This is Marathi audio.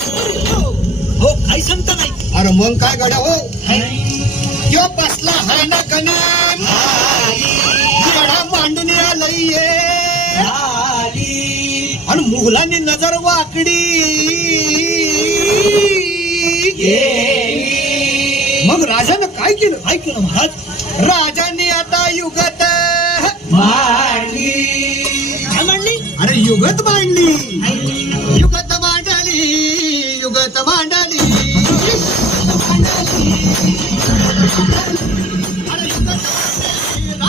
हो काही सांगता नाही. अरे मग काय गड्या हो यो बसला हाय ना गणी गडा मांडून आलंय आणि मुघलांनी नजर वाकडी मग राजानं काय केलं महाराज राजाने आता युगत मांडली. काय मांडली अरे युगत मांडली युगत मांडली युगत मांडली अरे युगत मांडली